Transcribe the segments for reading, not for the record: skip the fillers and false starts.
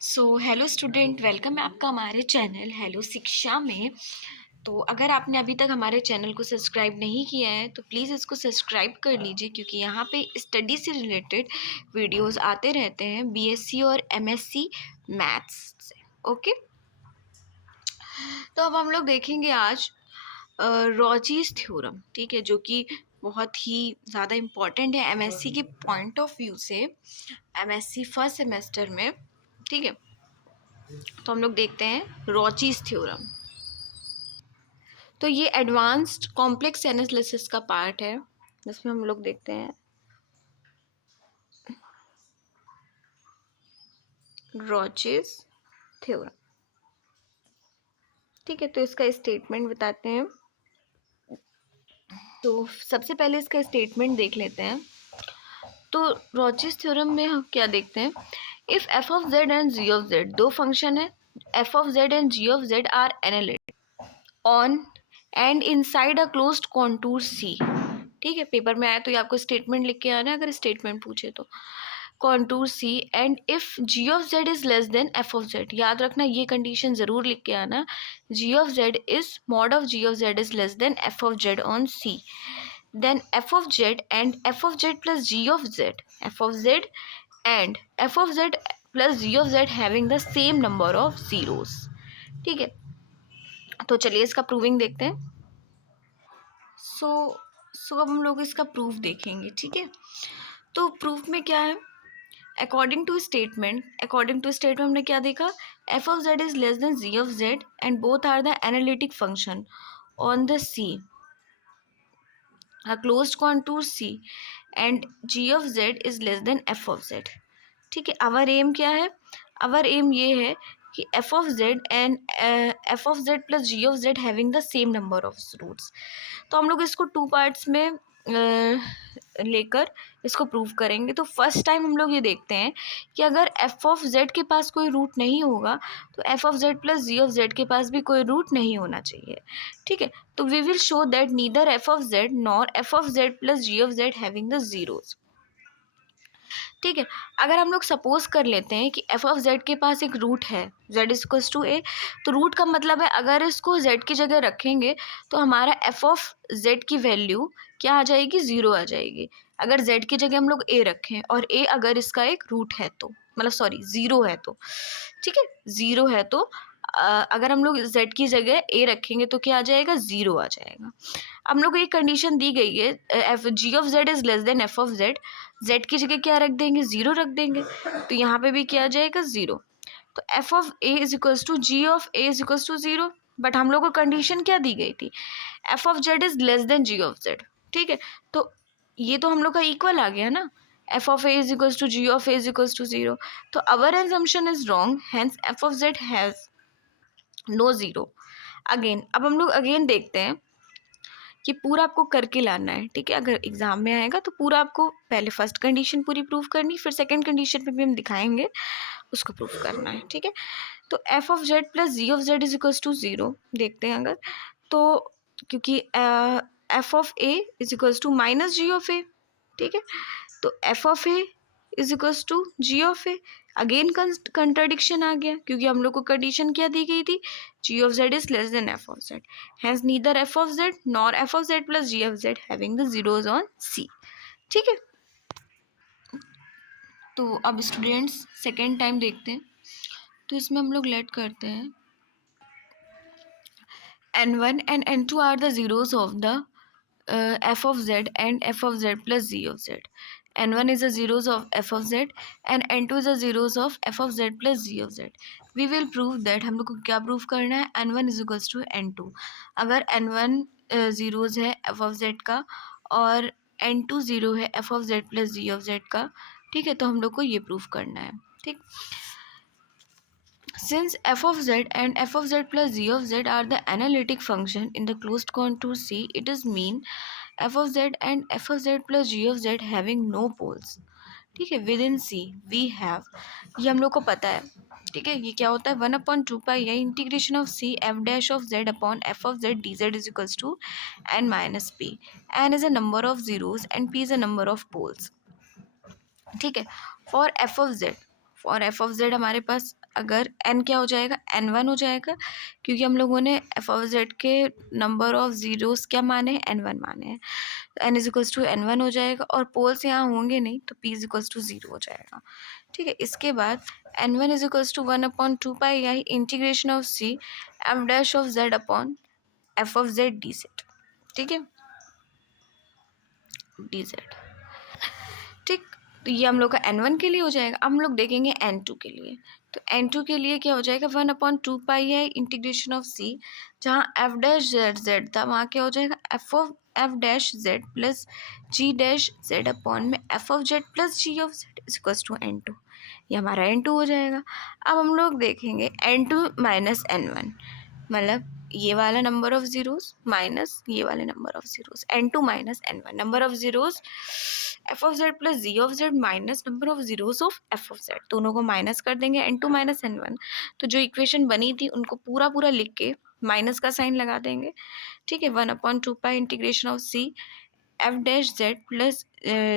So hello student, welcome है आपका हमारे चैनल हेलो शिक्षा में। तो अगर आपने अभी तक हमारे चैनल को सब्सक्राइब नहीं किया है तो प्लीज़ इसको सब्सक्राइब कर लीजिए, क्योंकि यहाँ पे स्टडी से रिलेटेड वीडियोस आते रहते हैं बीएससी और एमएससी मैथ्स से। ओके, तो अब हम लोग देखेंगे आज रॉचीज थ्योरम, ठीक है, जो कि बहुत ही ज़्यादा इम्पॉर्टेंट है एमएससी के पॉइंट ऑफ व्यू से, एमएससी फर्स्ट सेमेस्टर में। ठीक है, तो हम लोग देखते हैं रॉचीज थ्योरम। तो ये एडवांस्ड कॉम्प्लेक्स एनालिसिस का पार्ट है, जिसमें हम लोग देखते हैं रॉचीज थ्योरम। ठीक है, तो इसका स्टेटमेंट बताते हैं। तो सबसे पहले इसका स्टेटमेंट देख लेते हैं। तो रॉचीज थ्योरम में हम क्या देखते हैं, if f of Z and g of z दो फंक्शन है, f of Z and g of Z are analytic on and inside a closed contour C. ठीक है, पेपर में आया तो ये आपको स्टेटमेंट लिख के आना है, अगर स्टेटमेंट पूछे तो contour C, and if g of Z is less than f of z. याद रखना, ये कंडीशन जरूर लिख के आना, g of Z is mod of g of Z is less than f of z on C, then f of z and f of z plus g of z, f of z and f of z plus g of z having the same number of zeros। ठीक है, तो चलिए इसका proving देखते हैं। सो अब हम लोग इसका प्रूफ देखेंगे। ठीक है, तो प्रूफ में क्या है, अकॉर्डिंग टू स्टेटमेंट हमने क्या देखा, F of Z is less than G of Z and both are the analytic function on the C, a closed contour C, and g of z is less than f of z। ठीक है, our aim क्या है, our aim ये है कि f of z and f of z plus g of z having the same number of roots. तो हम लोग इसको टू पार्ट्स में लेकर इसको प्रूव करेंगे। तो फर्स्ट टाइम हम लोग ये देखते हैं कि अगर f ऑफ z के पास कोई रूट नहीं होगा तो f of z plus g of z के पास भी कोई रूट नहीं होना चाहिए। ठीक है, तो we will show that neither f of z nor f of z plus g of z having the zeros. ठीक है, अगर हम लोग सपोज कर लेते हैं कि एफ ऑफ जेड के पास एक रूट है जेड इक्वल्स टू ए, तो रूट का मतलब है अगर इसको जेड की जगह रखेंगे तो हमारा एफ ऑफ जेड की वैल्यू क्या आ जाएगी, ज़ीरो आ जाएगी। अगर जेड की जगह हम लोग ए रखें और ए अगर इसका एक रूट है तो, मतलब सॉरी ज़ीरो है तो, ठीक है, ज़ीरो है तो अगर हम लोग जेड की जगह ए रखेंगे तो क्या आ जाएगा, ज़ीरो आ जाएगा। हम लोग को एक कंडीशन दी गई है, F G of Z is less than f of Z, Z की जगह क्या रख देंगे, ज़ीरो रख देंगे, तो यहाँ पे भी क्या आ जाएगा, ज़ीरो। तो F of A is equals to ji of A is equals to zero, but हम लोग को कंडीशन क्या दी गई थी, F of Z is less than G of Z. ठीक है, तो ये तो हम लोग का इक्वल आ गया ना, f of A is equals to ji of A is equals to zero. तो our assumption is wrong, hence f of z has no zero. Again, अब हम लोग अगेन देखते हैं कि पूरा आपको करके लाना है। ठीक है, अगर एग्जाम में आएगा तो पूरा आपको पहले फर्स्ट कंडीशन पूरी प्रूव करनी, फिर सेकंड कंडीशन पे भी हम दिखाएंगे, उसको प्रूव करना है। ठीक है, तो F of Z plus ji of Z is equals to zero देखते हैं अगर, तो क्योंकि f of A is equals to minus g of a. ठीक है, तो F of A is equals to ji of a, again contradiction आ गया, क्योंकि हम लोग को कंडीशन क्या दी गई थी, g of Z is less than f of z, has neither f of z nor f of Z plus ji of z having the zeros on C. ठीक है, तो अब स्टूडेंट्स सेकेंड टाइम देखते हैं। तो इसमें हम लोग लेट करते हैं n1 and n2 are the zeros of the f of z and f of z plus z of z। n1 is the zeros of f of z and n2 is the zeros of f of z plus z of z। we will prove that, हम लोग को क्या prove करना है, n1 is equals to n2। अगर n1 zeros है f of z का और n2 ज़ीरो है f of z plus z of z का, ठीक है, तो हम लोग को ये प्रूव करना है। ठीक, since f of z and f of z plus g of z are the analytic function in the closed contour C, it is mean f of z and f of z plus g of z having no poles। ठीक है, within C we have, ये हम लोग को पता है। ठीक है, ये क्या होता है, 1/2 या integration of C F dash of Z upon F of Z D Z is equals to N minus P. N is a number of zeros and P is a number of poles. ठीक है, for F of Z हमारे पास अगर n क्या हो जाएगा, n1 हो जाएगा, क्योंकि हम लोगों ने एफ ऑफ जेड के नंबर ऑफ ज़ीरोस क्या माने हैं, n1 माने हैं। n is equals to n1 हो जाएगा, और पोल्स यहाँ होंगे नहीं तो p इज इक्वल्स टू 0 हो जाएगा। ठीक है, इसके बाद n1 is equals to 1/2 integration of c f dash of z upon f of z dz। ठीक है, dz। ठीक, तो ये हम लोग का n1 के लिए हो जाएगा। अब हम लोग देखेंगे n2 के लिए। तो n2 के लिए क्या हो जाएगा, 1/2 इंटीग्रेशन ऑफ c, जहाँ f डैश z था वहाँ क्या हो जाएगा, f dash z plus g dash z upon में f of z plus g of z is equals to n2। ये हमारा n2 हो जाएगा। अब हम लोग देखेंगे n2 माइनस n1, मतलब ये वाला नंबर ऑफ ज़ीरोस माइनस ये वाले number of zeros, n2 minus n1, number of zeros f of z plus g of z minus number of zeros of f of z, दोनों को minus कर देंगे, n2 minus n1। तो जो equation बनी थी उनको पूरा पूरा लिख के माइनस का साइन लगा देंगे। ठीक है, 1/2 integration of c f dash z plus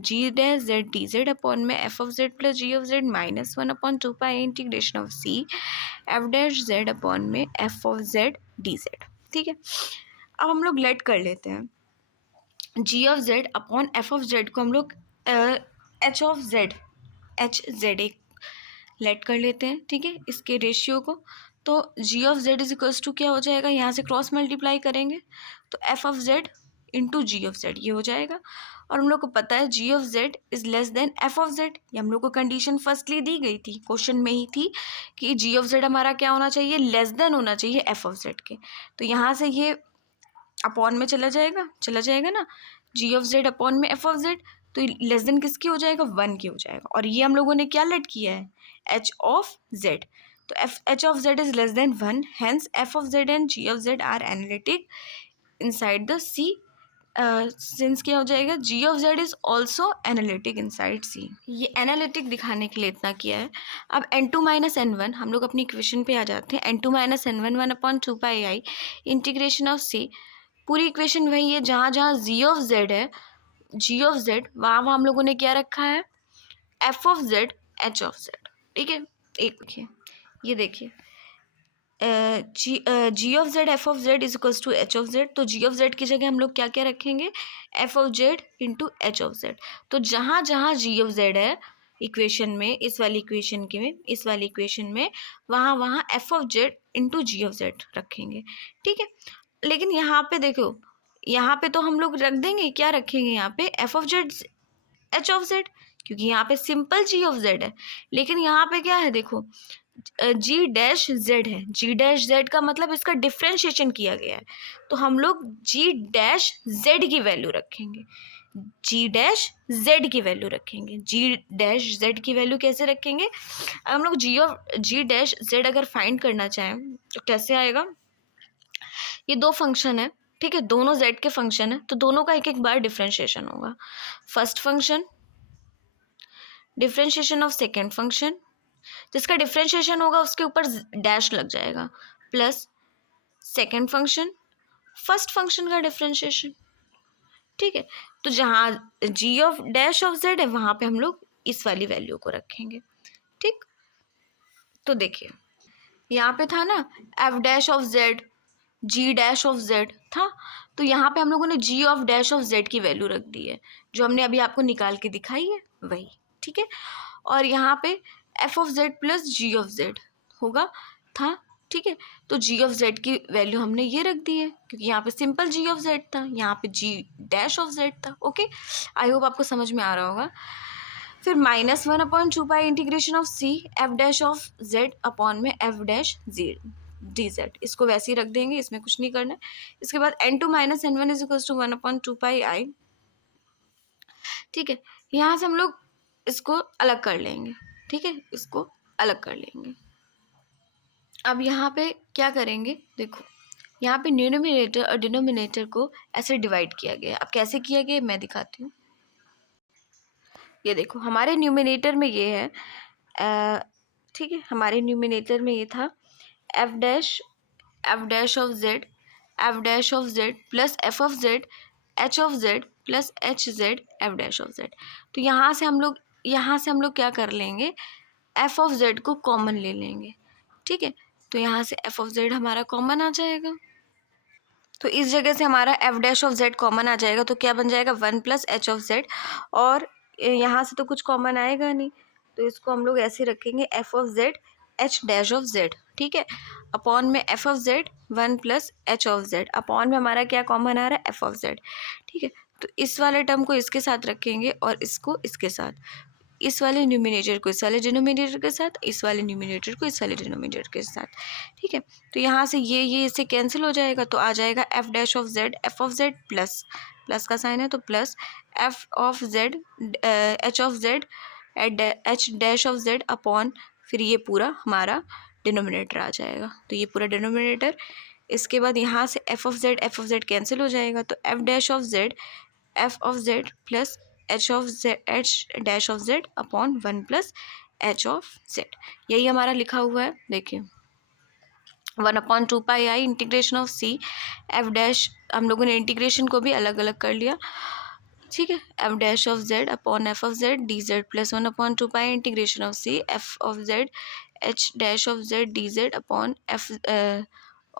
g dash z dz upon में f of z plus g of z minus 1/2 integration of c f dash z upon में f ऑफ z dz। ठीक है, अब हम लोग late कर लेते हैं g of z upon f of z को हम लोग h ऑफ z एक लेट कर लेते हैं। ठीक है, इसके रेशियो को, तो g of z is equals to क्या हो जाएगा, यहाँ से क्रॉस मल्टीप्लाई करेंगे तो f of z into ji of Z ये हो जाएगा। और हम लोग को पता है g of Z is less than f of Z, ये हम लोग को कंडीशन फर्स्टली दी गई थी, क्वेश्चन में ही थी कि जी ऑफ जेड हमारा क्या होना चाहिए, लेस देन होना चाहिए एफ ऑफ जेड के। तो यहाँ से ये अपॉन में चला जाएगा ना, जी ऑफ जेड अपॉन में एफ ऑफ जेड, तो लेस देन किसकी हो जाएगा, 1 की हो जाएगा। और ये हम लोगों ने क्या लेट किया है, एच ऑफ जेड, तो h of Z is less than 1, hence f of Z and g of Z are analytic inside the C. Since क्या हो जाएगा, g of Z is also analytic inside C. ये analytic दिखाने के लिए इतना किया है। अब n2 माइनस n1 हम लोग अपनी इक्वेशन पे आ जाते हैं। n2 minus n1 1/2 integration of सी, पूरी इक्वेशन वही है, जहाँ जहाँ जी ऑफ जेड है, जी ऑफ जेड वहाँ वहाँ हम लोगों ने क्या रखा है, f of Z H of Z. ठीक है, एक देखिए, ये देखिए g of Z F of Z is equals to h of Z, तो जी ऑफ जेड की जगह हम लोग क्या क्या रखेंगे, F of Z into H of Z. तो जहाँ जहाँ जी ऑफ जेड है इक्वेशन में, इस वाली इक्वेशन में वहाँ वहाँ F of Z into ji of Z रखेंगे। ठीक है, लेकिन यहाँ पे देखो, यहाँ पे तो हम लोग रख देंगे, क्या रखेंगे यहाँ पे, F of Z H of Z, क्योंकि यहाँ पे सिंपल जी ऑफ जेड है। लेकिन यहाँ पे क्या है, देखो जी डैश जेड है, जी डैश जेड का मतलब इसका डिफ्रेंशिएशन किया गया है, तो हम लोग जी डैश जेड की वैल्यू रखेंगे, जी डैश जेड की वैल्यू रखेंगे। जी डैश जेड की वैल्यू कैसे रखेंगे, हम लोग जी डैश जेड अगर फाइंड करना चाहें तो कैसे आएगा, ये दो फंक्शन है, ठीक है, दोनों जेड के फंक्शन है, तो दोनों का एक एक बार डिफ्रेंशिएशन होगा। First function differentiation of second function, जिसका डिफ्रेंशिएशन होगा उसके ऊपर डैश लग जाएगा, plus second function first function का डिफ्रेंशिएशन। ठीक है, तो जहाँ G of dash of Z है वहाँ पे हम लोग इस वाली वैल्यू को रखेंगे। ठीक, तो देखिए यहाँ पे था ना F dash of Z, G dash of Z था, तो यहाँ पे हम लोगों ने G of dash of Z की वैल्यू रख दी है, जो हमने अभी आपको निकाल के दिखाई है वही। ठीक है, और यहाँ पे F of Z plus ji of Z होगा था। ठीक है, तो जी ऑफ जेड की वैल्यू हमने ये रख दी है, क्योंकि यहाँ पे सिंपल जी ऑफ जेड था, यहाँ पे जी डैश ऑफ जेड था। ओके, आई होप आपको समझ में आ रहा होगा। फिर -1/2 integration of C F dash of Z upon में f dash z D z, इसको वैसे ही रख देंगे, इसमें कुछ नहीं करना है। इसके बाद n2 minus n1 is equal to 1/2 ठीक है, यहाँ से हम लोग इसको अलग कर लेंगे। ठीक है, इसको अलग कर लेंगे। अब यहाँ पे क्या करेंगे, देखो यहाँ पे न्यूमरेटर और डिनोमिनेटर को ऐसे डिवाइड किया गया। अब कैसे किया गया मैं दिखाती हूँ। ये देखो हमारे न्यूमरेटर में ये है, ठीक है, हमारे न्यूमरेटर में ये था F dash of Z plus F of Z H of Z plus H Z F dash of Z. तो यहाँ से हम लोग क्या कर लेंगे, एफ ऑफ जेड को कॉमन ले लेंगे। ठीक है, तो यहाँ से एफ ऑफ जेड हमारा कॉमन आ जाएगा, तो इस जगह से हमारा F dash of Z common आ जाएगा, तो क्या बन जाएगा 1 प्लस एच ऑफ जेड, और यहाँ से तो कुछ कॉमन आएगा नहीं, तो इसको हम लोग ऐसे रखेंगे F of Z H dash of Z, ठीक है, अपॉन में F of Z 1 plus H of Z, upon में हमारा क्या कॉमन आ रहा है एफ ऑफ जेड, ठीक है, तो इस वाले टर्म को इसके साथ रखेंगे और इसको इसके साथ, इस वाले न्यूमिनेटर को इस वाले डिनोमिनेटर के साथ, इस वाले न्यूमिनेटर को इस वाले डिनोमिनेटर के साथ, ठीक है, तो यहाँ से ये इससे कैंसिल हो जाएगा, तो आ जाएगा F dash of Z, F of Z plus plus का साइन है तो plus F of Z H of Z H dash of Z upon फिर ये पूरा हमारा डिनोमिनेटर आ जाएगा, तो ये पूरा डिनोमिनेटर, इसके बाद यहाँ से एफ ऑफ जेड कैंसिल हो जाएगा, तो F dash of Z F of Z plus H dash of Z upon 1 plus H of Z, यही हमारा लिखा हुआ है, देखिए 1/2 pi integration of C F dash, हम लोगों ने इंटीग्रेशन को भी अलग अलग कर लिया, ठीक है, F dash of Z upon F of Z D Z plus 1/2 pi integration of C F of Z H dash of Z D Z upon F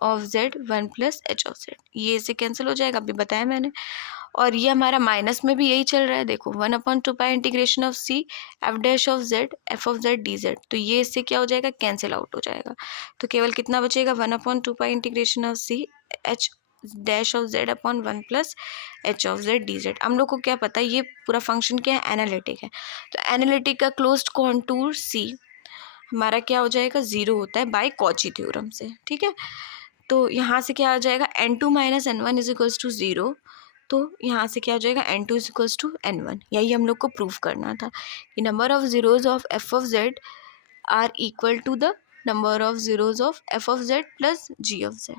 of Z 1 plus H of Z, ये इसे cancel हो जाएगा, अभी बताया मैंने, और ये हमारा माइनस में भी यही चल रहा है, देखो 1/2 pi integration of C F dash of Z F of Z D Z, तो ये इससे क्या हो जाएगा कैंसिल आउट हो जाएगा, तो केवल कितना बचेगा 1/2 pi integration of C H dash of Z upon 1 plus H of Z D Z, हम लोग को क्या पता है ये पूरा फंक्शन क्या है एनालिटिक है, तो एनालिटिक का क्लोज्ड कॉन्टूर सी हमारा क्या हो जाएगा 0 होता है बाय कॉची थ्योरम से, ठीक है, तो यहाँ से क्या आ जाएगा n2 minus n1 is equals to 0, तो यहाँ से क्या हो जाएगा n2 is equals to n1, यही हम लोग को प्रूफ करना था कि number of zeros of F of Z are equal to the number of zeros of f of z plus g of z.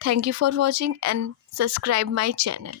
Thank you for watching and subscribe my channel.